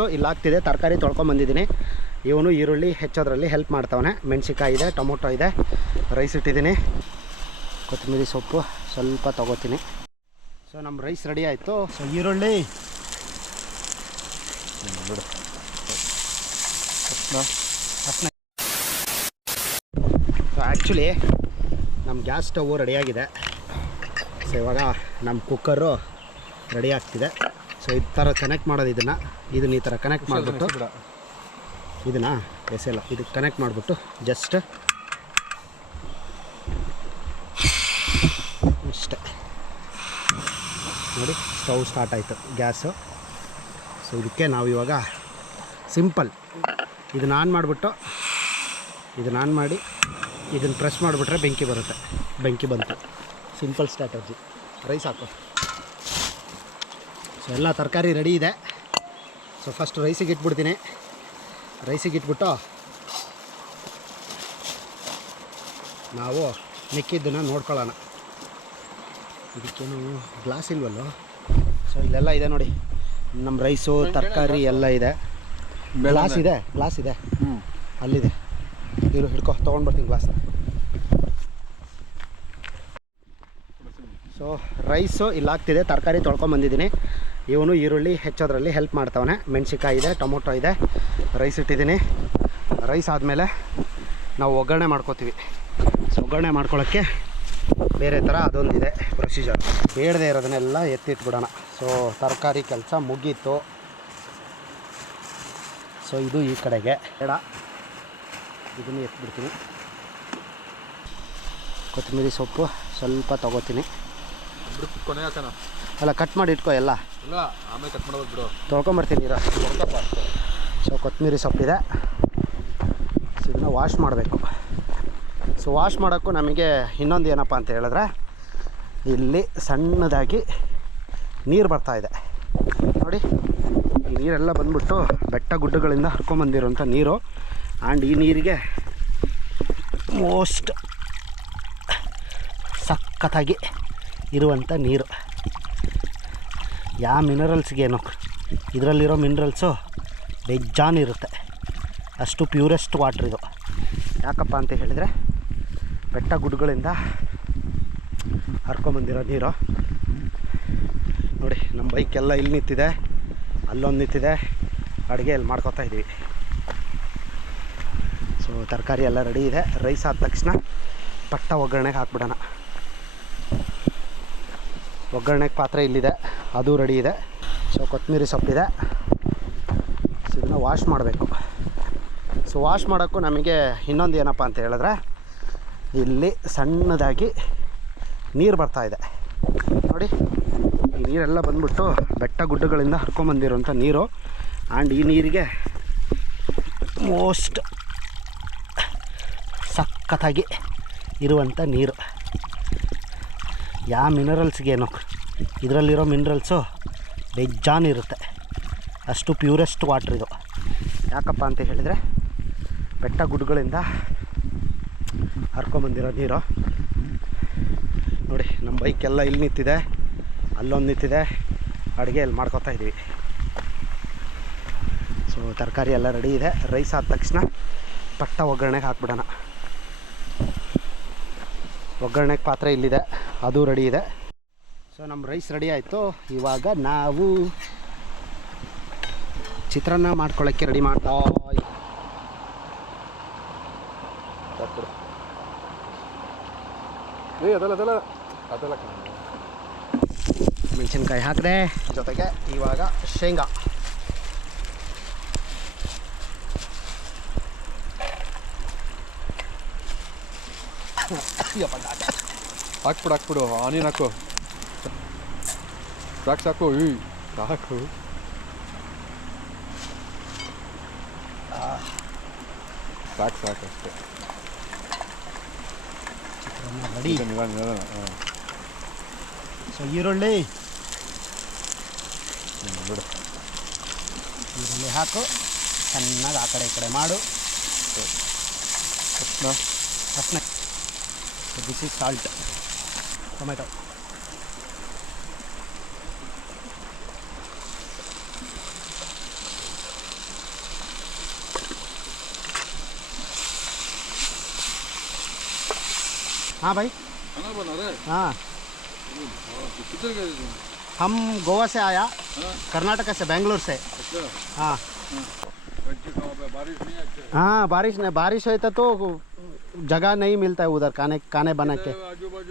Rice ಇಲ್ಲಿ ಆಗ್ತಿದೆ ತರಕಾರಿ ತೊಳ್ಕೊಂಬಂದಿದ್ದೀನಿ ಇವನು ಈರುಳ್ಳಿ ಹೆಚ್ಚೋದ್ರಲ್ಲಿ ಹೆಲ್ಪ್ ಮಾಡ್ತಾವನೆ. ಮೆಣಸಿಕಾಯಿ ಇದೆ ಟೊಮೊಟೊ ಇದೆ ರೈಸ್ ಇಟ್ಟಿದ್ದೀನಿ. ಕೊತ್ತಂಬರಿ ಸೊಪ್ಪು ಸ್ವಲ್ಪ ತೊಗೋತೀನಿ. ಸೊ ನಮ್ಮ ರೈಸ್ ರೆಡಿ ಆಯಿತು. ಸೊ ಈರುಳ್ಳಿ. ಬಿಡು ಸೊ ಆ್ಯಕ್ಚುಲಿ ನಮ್ಮ ಗ್ಯಾಸ್ ಸ್ಟವ್ ರೆಡಿಯಾಗಿದೆ ಸೊ ಇವಾಗ ನಮ್ಮ ಕುಕ್ಕರು ರೆಡಿ ಆಗ್ತಿದೆ. ಸೊ ಈ ಥರ ಕನೆಕ್ಟ್ ಮಾಡೋದು ಇದನ್ನು. ಇದನ್ನ ಈ ಥರ ಕನೆಕ್ಟ್ ಮಾಡಿಬಿಟ್ಟು ಇದನ್ನ ಎಸ್ ಎಸೆಲ್ಲ ಇದಕ್ಕೆ ಕನೆಕ್ಟ್ ಮಾಡಿಬಿಟ್ಟು ಜಸ್ಟ್ ಇಷ್ಟೆ. ನೋಡಿ ಸ್ಟವ್ ಸ್ಟಾರ್ಟ್ ಆಯಿತು. ಗ್ಯಾಸು ಸೊ ಇದಕ್ಕೆ ನಾವು ಇವಾಗ ಸಿಂಪಲ್ ಇದನ್ನ ಆನ್ ಮಾಡಿಬಿಟ್ಟು ಇದನ್ನ ಆನ್ ಮಾಡಿ ಇದನ್ನು ಪ್ರೆಸ್ ಮಾಡಿಬಿಟ್ರೆ ಬೆಂಕಿ ಬರುತ್ತೆ. ಬೆಂಕಿ ಬಂತು. ಸಿಂಪಲ್ ಸ್ಟ್ರಾಟಜಿ ರೈಸ್ ಹಾಕು. ಎಲ್ಲ ತರಕಾರಿ ರೆಡಿ ಇದೆ. So first ರೈಸಿಗೆ ಇಟ್ಬಿಡ್ತೀನಿ. ರೈಸಿಗೆ ಇಟ್ಬಿಟ್ಟು ನಾವು ಮಿಕ್ಕಿದ್ದನ್ನು ನೋಡ್ಕೊಳ್ಳೋಣ. ಇದಕ್ಕೇನು ಗ್ಲಾಸ್ ಇಲ್ವಲ್ಲೋ? ಸೊ ಇಲ್ಲೆಲ್ಲ ಇದೆ ನೋಡಿ. ನಮ್ಮ ರೈಸು ತರಕಾರಿ ಎಲ್ಲ ಇದೆ. ಗ್ಲಾಸ್ ಇದೆ ಗ್ಲಾಸ್ ಇದೆ. ಹ್ಞೂ ಅಲ್ಲಿದೆ. ಇರು ಹಿಡ್ಕೊ ತೊಗೊಂಡ್ಬರ್ತೀನಿ ಗ್ಲಾಸ್ನ ಸೊ ರೈಸು ಇಲ್ಲಾಗ್ತಿದೆ ತರಕಾರಿ ತೊಳ್ಕೊಂಬಂದಿದ್ದೀನಿ ಇವನು ಈರುಳ್ಳಿ ಹೆಚ್ಚೋದ್ರಲ್ಲಿ ಹೆಲ್ಪ್ ಮಾಡ್ತಾವನೆ. ಮೆಣಸಿಕಾಯಿ ಇದೆ ಟೊಮೊಟೊ ಇದೆ. ರೈಸ್ ಇಟ್ಟಿದ್ದೀನಿ. ರೈಸ್ ಆದಮೇಲೆ ನಾವು ಒಗ್ಗರಣೆ ಮಾಡ್ಕೋತೀವಿ. ಸೊ ಒಗ್ಗರಣೆ ಮಾಡ್ಕೊಳ್ಳೋಕ್ಕೆ ಬೇರೆ ಥರ ಅದೊಂದಿದೆ ಪ್ರೊಸೀಜರ್ ಬೇಡದೆ ಇರೋದನ್ನೆಲ್ಲ ಎತ್ತಿಟ್ಬಿಡೋಣ. ಸೊ ತರಕಾರಿ ಕೆಲಸ ಮುಗೀತು. ಸೊ ಇದು ಈ ಕಡೆಗೆ. ಬೇಡ. ಇದನ್ನು ಎತ್ಬಿಡ್ತೀನಿ. ಕೊತ್ತಂಬರಿ ಸೊಪ್ಪು ಸ್ವಲ್ಪ ತೊಗೋತೀನಿ. ಅಲ್ಲ ಕಟ್ ಮಾಡಿ ಇಟ್ಕೋ ಎಲ್ಲ. ಆಮೇಲೆ ಕಟ್ ಬಿಡು. ತೊಳ್ಕೊಂಬರ್ತೀನಿ ಸೊ ಕೊತ್ತಂಬರಿ ಸೊಪ್ಪಿದೆ ಸೊ ಇದನ್ನು ವಾಶ್ ಮಾಡಬೇಕು. ಸೊ ವಾಶ್ ಮಾಡೋಕ್ಕೂ ನಮಗೆ ಇನ್ನೊಂದು ಏನಪ್ಪ ಅಂತ ಹೇಳಿದ್ರೆ, ಇಲ್ಲಿ ಸಣ್ಣದಾಗಿ ನೀರು ಬರ್ತಾ ಇದೆ. ನೋಡಿ, ಈ ನೀರೆಲ್ಲ ಬಂದ್ಬಿಟ್ಟು ಬೆಟ್ಟ ಗುಡ್ಡಗಳಿಂದ ಹರ್ಕೊಂಬಂದಿರೋಂಥ ನೀರು. ಆ್ಯಂಡ್ ಈ ನೀರಿಗೆ ಮೋಸ್ಟ್ ಸಖತ್ತಾಗಿ ಇರುವಂಥ ನೀರು. ಯಾವ ಮಿನರಲ್ಸ್ಗೇನು ಇದರಲ್ಲಿರೋ ಮಿನರಲ್ಸು ಬೆಜ್ಜಾನ್ ಇರುತ್ತೆ ಅಷ್ಟು ಪ್ಯೂರೆಸ್ಟ್ ವಾಟ್ರ್ ಇದು. ಯಾಕಪ್ಪ ಅಂತ ಹೇಳಿದರೆ, ಬೆಟ್ಟ ಗುಡ್ಡಗಳಿಂದ ಹರ್ಕೊಂಬಂದಿರೋ ನೀರು. ನೋಡಿ ನಮ್ಮ ಬೈಕೆಲ್ಲ ಇಲ್ಲಿ ನಿಂತಿದೆ. ಅಲ್ಲೊಂದು ನಿಂತಿದೆ. ಅಡುಗೆ ಇಲ್ಲಿ ಮಾಡ್ಕೊತಾ ಇದ್ದೀವಿ ಸೊ ತರಕಾರಿ ಎಲ್ಲ ರೆಡಿ ಇದೆ. ರೈಸ್ ಆದ ತಕ್ಷಣ ಪಟ್ಟ ಒಗ್ಗರಣೆಗೆ ಹಾಕ್ಬಿಡೋಣ. ಒಗ್ಗರಣೆಗೆ ಪಾತ್ರೆ ಇಲ್ಲಿದೆ. ಅದು ರೆಡಿ ಇದೆ. ಸೊ ಕೊತ್ತಂಬರಿ ಸೊಪ್ಪಿದೆ. ಸೊ ಇದನ್ನು ವಾಶ್ ಮಾಡಬೇಕು. ಸೊ ವಾಶ್ ಮಾಡೋಕ್ಕೂ ನಮಗೆ ಇನ್ನೊಂದು ಏನಪ್ಪ ಅಂತ ಹೇಳಿದ್ರೆ, ಇಲ್ಲಿ ಸಣ್ಣದಾಗಿ ನೀರು ಬರ್ತಾ ಇದೆ. ನೋಡಿ, ಈ ನೀರೆಲ್ಲ ಬಂದ್ಬಿಟ್ಟು ಬೆಟ್ಟ ಗುಡ್ಡಗಳಿಂದ ಹರ್ಕೊಂಬಂದಿರೋಂಥ ನೀರು. ಆ್ಯಂಡ್ ಈ ನೀರಿಗೆ ಮೋಸ್ಟ್ ಸಖತ್ತಾಗಿ ಇರುವಂಥ ನೀರು. ಯಾವ ಮಿನರಲ್ಸ್ಗೇನು ಇದರಲ್ಲಿರೋ ಮಿನರಲ್ಸು ಬೆಜ್ಜಾನ್ ಇರುತ್ತೆ. ಅಷ್ಟು ಪ್ಯೂರೆಸ್ಟ್ ವಾಟ್ರ್ ಇದು. ಯಾಕಪ್ಪ ಅಂತ ಹೇಳಿದರೆ, ಬೆಟ್ಟ ಗುಡ್ಡಗಳಿಂದ ಹರ್ಕೊಂಬಂದಿರೋ ನೀರು. ನೋಡಿ ನಮ್ಮ ಬೈಕೆಲ್ಲ ಇಲ್ಲಿ ನಿಂತಿದೆ. ಅಲ್ಲೊಂದು ನಿಂತಿದೆ. ಅಡುಗೆ ಇಲ್ಲಿ ಮಾಡ್ಕೊತಾ ಇದ್ದೀವಿ. ಸೊ ತರಕಾರಿ ಎಲ್ಲ ರೆಡಿ ಇದೆ. ರೈಸ್ ಆದ ತಕ್ಷಣ ಪಟ್ಟ ಒಗ್ಗರಣೆಗೆ ಹಾಕ್ಬಿಡೋಣ. ಒಗ್ಗರಣೆಗೆ ಪಾತ್ರೆ ಇಲ್ಲಿದೆ. ಅದು ರೆಡಿ ಇದೆ. ಸೊ ನಮ್ಮ ರೈಸ್ ರೆಡಿ ಆಯಿತು. ಇವಾಗ ನಾವು ಚಿತ್ರಾನ್ನ ಮಾಡ್ಕೊಳ್ಳೋಕ್ಕೆ ರೆಡಿ ಮಾಡ್ತಾ. ಮೆಣಸಿನ್ಕಾಯಿ ಹಾಕಿದೆ. ಜೊತೆಗೆ ಇವಾಗ ಶೇಂಗಾ. ಹಾಕ್ಬಿಡು ಹಾಕ್ಬಿಡು. ಆನಿಯನ್ ಹಾಕು? ಸಾಕು ಸಾಕು. ಈ ಸಾಕು. ಸಾಕು ಸಾಕು ಅಷ್ಟೇ. ರೆಡಿ. ನಿಧಾನ ನಿಧಾನ ನಿಧಾನ. ಹಾಂ. ಸೊ ಈರುಳ್ಳಿ. ಬಿಡು. ಈರುಳ್ಳಿ ಹಾಕು. ಚೆನ್ನಾಗಿ ಆ ಕಡೆ ಈ ಕಡೆ ಮಾಡು. ದಿಸ್ ಇಸ್ ಸಾಲ್ಟ್ टोमेटो हाँ भाई। खाना बना रहे हाँ? किधर गए हम गोवा से आया कर्नाटक से बेंगलोर से। अच्छा। हाँ। हाँ।, हाँ बारिश नहीं बारिश होता तो, तो जगह नहीं मिलता है उधर काने काने बना के।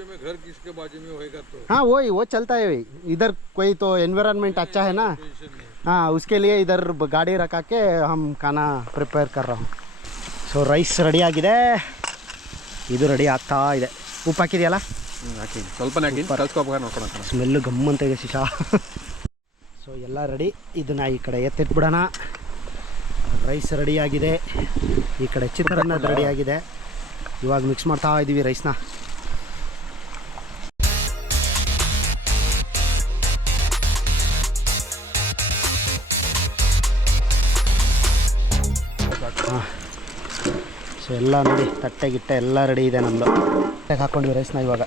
में घर किसके बाजू में होएगा तो हाँ वही वो चलता है वही इधर कोई तो एनवायरनमेंट अच्छा है ना टेंशन नहीं हाँ उसके लिए इधर ब- गाड़ी रखा के हम खाना ಪ್ರಿಪೇರ್ कर रहा हूँ ಸೊ ರೈಸ್ ರೆಡಿ ಆಗಿದೆ ಇದು ರೆಡಿ ಆಗ್ತಾ ಇದೆ ಉಪ್ಪು ಹಾಕಿದೆಯಲ್ಲ ಹಾಕಿ ಸ್ವಲ್ಪನೇ ಹಾಕಿ ಕಲ್ಸ್ಕೊಬೇಕು ನೋಡ್ಕೊಳಕ್ಕೆ ಸ್ಮೆಲ್ಲು ಗಮ್ಮಂತ ಇದೆ ಶಿಶಾ ಸೊ ಎಲ್ಲ ರೆಡಿ ಇದನ್ನು ಈ ಕಡೆ ಎತ್ತಿಟ್ಬಿಡೋಣ ರೈಸ್ ರೆಡಿ ಆಗಿದೆ ಈ ಕಡೆ ಚಿತ್ರಾನ್ನ ರೆಡಿ ಆಗಿದೆ ಇವಾಗ ಮಿಕ್ಸ್ ಮಾಡ್ತಾ ಇದ್ದೀವಿ ರೈಸ್ನ ಎಲ್ಲ ನೋಡಿ, ತಟ್ಟೆ ಗಿಟ್ಟೆ ಎಲ್ಲ ರೆಡಿ ಇದೆ ನಮ್ಮದು ತಟ್ಟೆಗೆ ಹಾಕ್ಕೊಂಡ್ವಿ ರೈಸ್ನ ಇವಾಗ.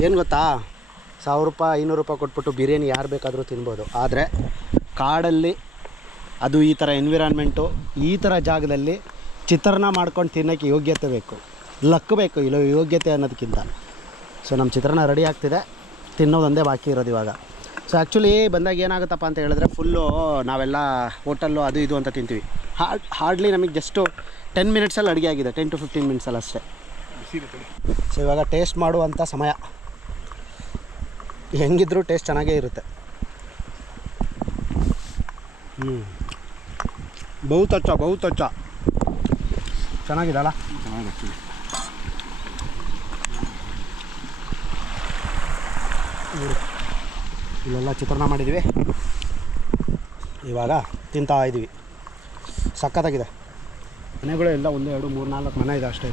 ಏನು ಗೊತ್ತಾ? ಸಾವಿರ ರೂಪಾಯಿ, ಐನೂರು ರೂಪಾಯಿ ಕೊಟ್ಬಿಟ್ಟು ಬಿರಿಯಾನಿ ಯಾರು ಬೇಕಾದರೂ ತಿನ್ಬೋದು. ಆದರೆ, ಕಾಡಲ್ಲಿ ಅದು ಈ ಥರ ಎನ್ವಿರಾನ್ಮೆಂಟು ಈ ಥರ ಜಾಗದಲ್ಲಿ ಚಿತ್ರಾನ್ನ ಮಾಡ್ಕೊಂಡು ತಿನ್ನೋಕ್ಕೆ ಯೋಗ್ಯತೆ ಬೇಕು. ಲಕ್ ಬೇಕು, ಇಲ್ಲ ಯೋಗ್ಯತೆ ಅನ್ನೋದಕ್ಕಿಂತ ಸೊ ನಮ್ಮ ಚಿತ್ರಾನ್ನ ರೆಡಿ ಆಗ್ತಿದೆ. ತಿನ್ನೋದೊಂದೇ ಬಾಕಿ ಇರೋದು ಇವಾಗ. ಸೊ ಆ್ಯಕ್ಚುಲಿ ಬಂದಾಗ ಏನಾಗುತ್ತಪ್ಪ ಅಂತ ಹೇಳಿದ್ರೆ ಫುಲ್ಲು ನಾವೆಲ್ಲ ಹೋಟೆಲ್ಲು ಅದು ಇದು ಅಂತ ತಿಂತೀವಿ. ಹಾರ್ಡ್ ಹಾರ್ಡ್ಲಿ ನಮಗೆ ಜಸ್ಟು ಟೆನ್ ಮಿನಿಟ್ಸಲ್ಲಿ ಅಡುಗೆ ಆಗಿದೆ ಟೆನ್ ಟು ಫಿಫ್ಟೀನ್ ಮಿನಿಟ್ಸಲ್ಲಿ ಅಷ್ಟೇ. ಸೊ ಇವಾಗ ಟೇಸ್ಟ್ ಮಾಡುವಂಥ ಸಮಯ. ಹೆಂಗಿದ್ರೂ ಟೇಸ್ಟ್ ಚೆನ್ನಾಗೇ ಇರುತ್ತೆ. ಹ್ಞೂ ಬಹುತಚ್ಚ ಬಹುತಚ್ಚ. ಚೆನ್ನಾಗಿದಲ್ಲ ನೋಡಿ ಇಲ್ಲೆಲ್ಲ ಚಿತ್ರಾನ್ನ ಮಾಡಿದ್ವಿ. ಇವಾಗ ತಿಂತಾ ಇದ್ದೀವಿ ಸಖತ್ತಾಗಿದೆ. ಮನೆಗಳು ಎಲ್ಲ ಒಂದು ಎರಡು ಮೂರು ನಾಲ್ಕು ಮನೆ ಇದೆ ಅಷ್ಟೇ.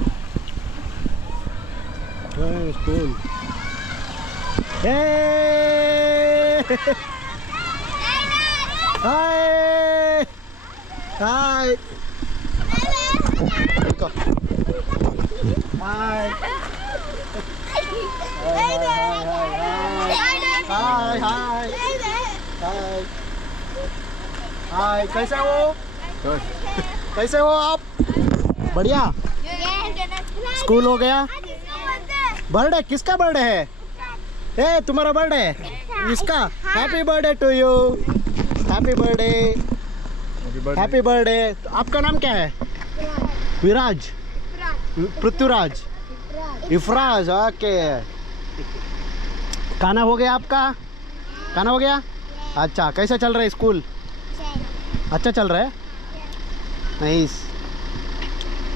ಸ್ಕೂಲ್ ಏ hi! Hi! Hi hi hi hi hi कैसे हो? कैसे हो आप? बढ़िया। स्कूल हो गया? बर्थडे किसका बर्थडे है? ए तुम्हारा बर्थडे है? इसका। Happy birthday to you happy birthday happy birthday आपका नाम क्या है? विराज। पृथ्वीराज। इफराज ओके खाना हो गया आपका? खाना हो गया अच्छा कैसा चल रहा है स्कूल अच्छा चल रहा है नाइस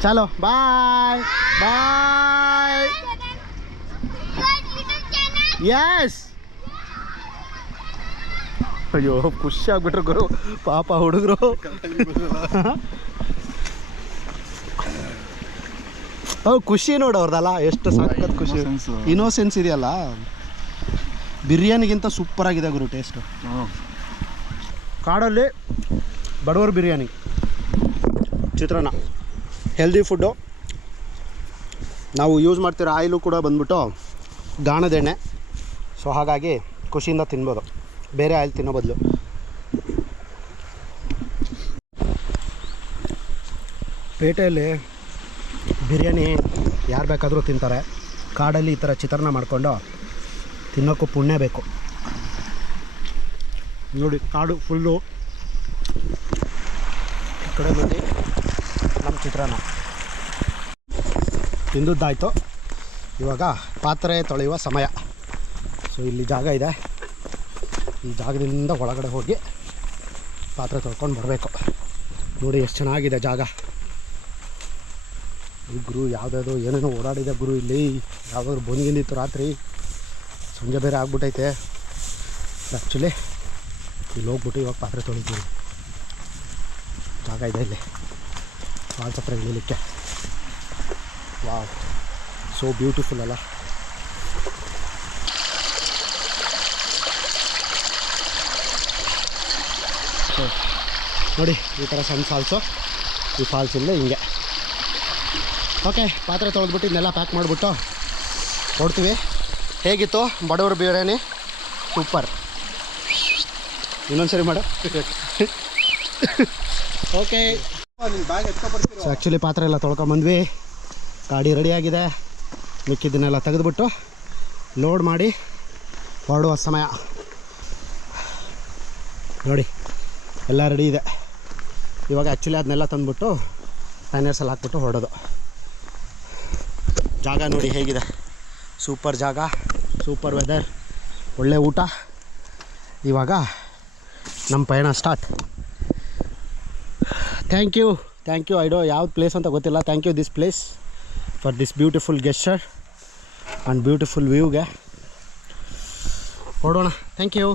चलो बाय बाय ಯಸ್ ಅಯ್ಯೋ ಖುಷಿ ಆಗ್ಬಿಟ್ರು ಗುರು ಪಾಪ ಹುಡುಗರು ಅವ್ ಖುಷಿ ನೋಡು ಅವ್ರದಲ್ಲ ಎಷ್ಟು ಸಖತ್ ಖುಷಿ Innocence. ಇನೋಸೆನ್ಸ್ ಇದೆಯಲ್ಲ ಬಿರಿಯಾನಿಗಿಂತ ಸೂಪರ್ ಆಗಿದೆ ಗುರು ಟೇಸ್ಟು ಕಾಡಲ್ಲಿ ಬಡವರ ಬಿರಿಯಾನಿ. ಚಿತ್ರಾನ್ನ. ಹೆಲ್ದಿ ಫುಡ್ಡು ನಾವು ಯೂಸ್ ಮಾಡ್ತಿರೋ ಆಯಿಲು ಕೂಡ ಬಂದ್ಬಿಟ್ಟು ಗಾಣದ ಎಣ್ಣೆ. ಸೊ ಹಾಗಾಗಿ ಖುಷಿಯಿಂದ ತಿನ್ಬೋದು. ಬೇರೆ ಆಯಿಲ್ ತಿನ್ನೋ ಬದಲು. ಪೇಟೆಯಲ್ಲಿ ಬಿರಿಯಾನಿ ಯಾರು ಬೇಕಾದರೂ ತಿಂತಾರೆ. ಕಾಡಲ್ಲಿ ಈ ಥರ ಚಿತ್ರಾನ್ನ ಮಾಡಿಕೊಂಡು ತಿನ್ನೋಕ್ಕೂ ಪುಣ್ಯ ಬೇಕು. ನೋಡಿ, ಕಾಡು ಫುಲ್ಲು ಈ ಕಡೆ ನೋಡಿ, ನಮ್ಮ ಚಿತ್ರಾನ್ನ ತಿಂದದ್ದಾಯಿತು. ಇವಾಗ ಪಾತ್ರೆ ತೊಳೆಯುವ ಸಮಯ. ಸೊ ಇಲ್ಲಿ ಜಾಗ ಇದೆ. ಈ ಜಾಗದಿಂದ ಒಳಗಡೆ ಹೋಗಿ ಪಾತ್ರೆ ತೊಳ್ಕೊಂಡು ಬರಬೇಕು. ನೋಡಿ, ಎಷ್ಟು ಚೆನ್ನಾಗಿದೆ ಜಾಗ. ಈ ಗುರು ಯಾವುದಾದ್ರು ಏನೇನೋ ಓಡಾಡಿದೆ ಗುರು ಇಲ್ಲಿ. ಯಾವುದಾದ್ರು ಬೊನ್ಗಿಂದಿತ್ತು ರಾತ್ರಿ. ಸಂಜೆ ಬೇರೆ ಆಗ್ಬಿಟ್ಟೈತೆ. ಆ್ಯಕ್ಚುಲಿ ಇಲ್ಲಿ ಹೋಗ್ಬಿಟ್ಟು ಇವಾಗ ಪಾತ್ರೆ ತೊಳಿತೀವಿ ಜಾಗ ಇದೆ ಇಲ್ಲಿ. ಫಾಲ್ಸ್ ಹತ್ರ ಇಳಿಲಿಕ್ಕೆ ವಾವ್ ಸೋ ಬ್ಯೂಟಿಫುಲ್ ಅಲ್ಲ. ನೋಡಿ, ಈ ಥರ ಸಣ್ಣ ಫಾಲ್ಸು ಈ ಫಾಲ್ಸ್ ಇಲ್ಲೇ ಹಿಂಗೆ. ಓಕೆ ಪಾತ್ರೆ ತೊಳೆದ್ಬಿಟ್ಟು ಇದನ್ನೆಲ್ಲ ಪ್ಯಾಕ್ ಮಾಡಿಬಿಟ್ಟು ಕೊಡ್ತೀವಿ. ಹೇಗಿತ್ತು? ಬಡವ್ರ ಬಿರಿಯಾನಿ? ಸೂಪರ್. ಇನ್ನೊಂದು ಸರಿ ಮಾಡು. ಓಕೆ ಸೊ ಆ್ಯಕ್ಚುಲಿ ಪಾತ್ರೆ ಎಲ್ಲ ತೊಳ್ಕೊಂಬಂದ್ವಿ ಗಾಡಿ ರೆಡಿಯಾಗಿದೆ ಮಿಕ್ಕಿದ್ದನ್ನೆಲ್ಲ ತೆಗೆದುಬಿಟ್ಟು ಲೋಡ್ ಮಾಡಿ ಹೊರಡುವ ಸಮಯ. ನೋಡಿ ಎಲ್ಲ ರೆಡಿ ಇದೆ. ಇವಾಗ ಆ್ಯಕ್ಚುಲಿ ಅದನ್ನೆಲ್ಲ ತಂದುಬಿಟ್ಟು ಟೈನರ್ಸಲ್ಲಿ ಹಾಕ್ಬಿಟ್ಟು ಹೊರಡೋದು. ಜಾಗ ನೋಡಿ ಹೇಗಿದೆ. ಸೂಪರ್ ಜಾಗ. ಸೂಪರ್ ವೆದರ್ ಒಳ್ಳೆ ಊಟ. ಇವಾಗ ನಮ್ಮ ಪಯಣ start thank you thank you I do ಯಾವ್ದು ಪ್ಲೇಸ್ ಅಂತ ಗೊತ್ತಿಲ್ಲ. Thank you this place for this beautiful gesture and beautiful ವ್ಯೂಗೆ ನೋಡೋಣ. Thank you